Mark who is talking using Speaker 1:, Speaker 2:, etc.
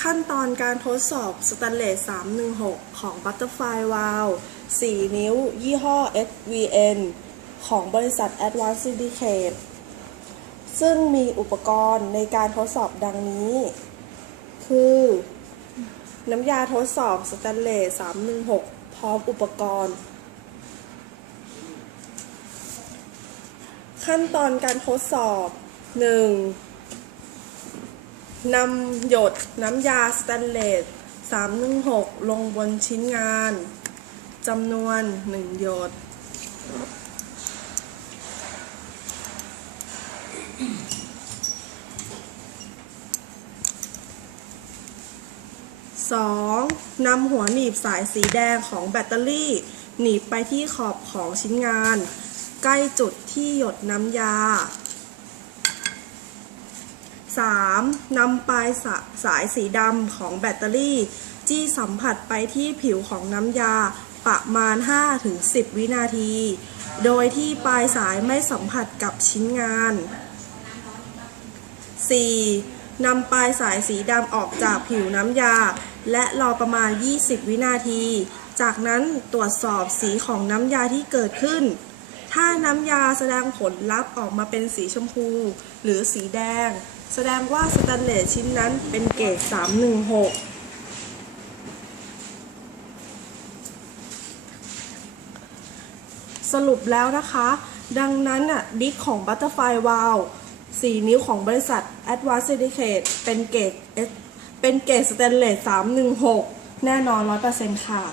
Speaker 1: ขั้นตอนการทดสอบสแตนเลส 316 ของ Butterfly Valve 4นิ้ว ยี่ห้อ SVN ของบริษัท Advanced Syndicate ซึ่งมีอุปกรณ์ในการทดสอบดังนี้ คือ น้ำยาทดสอบสแตนเลส 316 พร้อมอุปกรณ์ ขั้นตอนการทดสอบ 1. นำหยดน้ำยาสแตนเลส 316 ลงบนชิ้นงานจำนวน 1 หยด 2. นำหัวหนีบสายสีแดงของแบตเตอรี่ หนีบไปที่ขอบของชิ้นงาน ใกล้จุดที่หยดน้ำยา 3. นำปลายสสายสีดำของแบตเตอรี่ จี้สัมผัสไปที่ผิวของน้ำยาประมาณ 5-10 วินาที โดยที่ปลายสายไม่สัมผัสกับชิ้นงาน 4. นำปลายสายสีดำออกจากผิวน้ำยา และรอประมาณ 20 วินาที จากนั้นตรวจสอบสีของน้ำยาที่เกิดขึ้น ถ้าน้ำยาแสดงผลลัพธ์ออกมาเป็นสีชมพู หรือสีแดง แสดงว่าสแตนเลสชิ้นนั้นเป็นเกรด 316สรุปแล้วนะคะ ดังนั้นน่ะดิสของ Butterfly Valve 4นิ้วของบริษัท Advanced Syndicate เป็นเกรดเป็นเกรดสแตนเลส316 แน่นอน 100%ค่ะ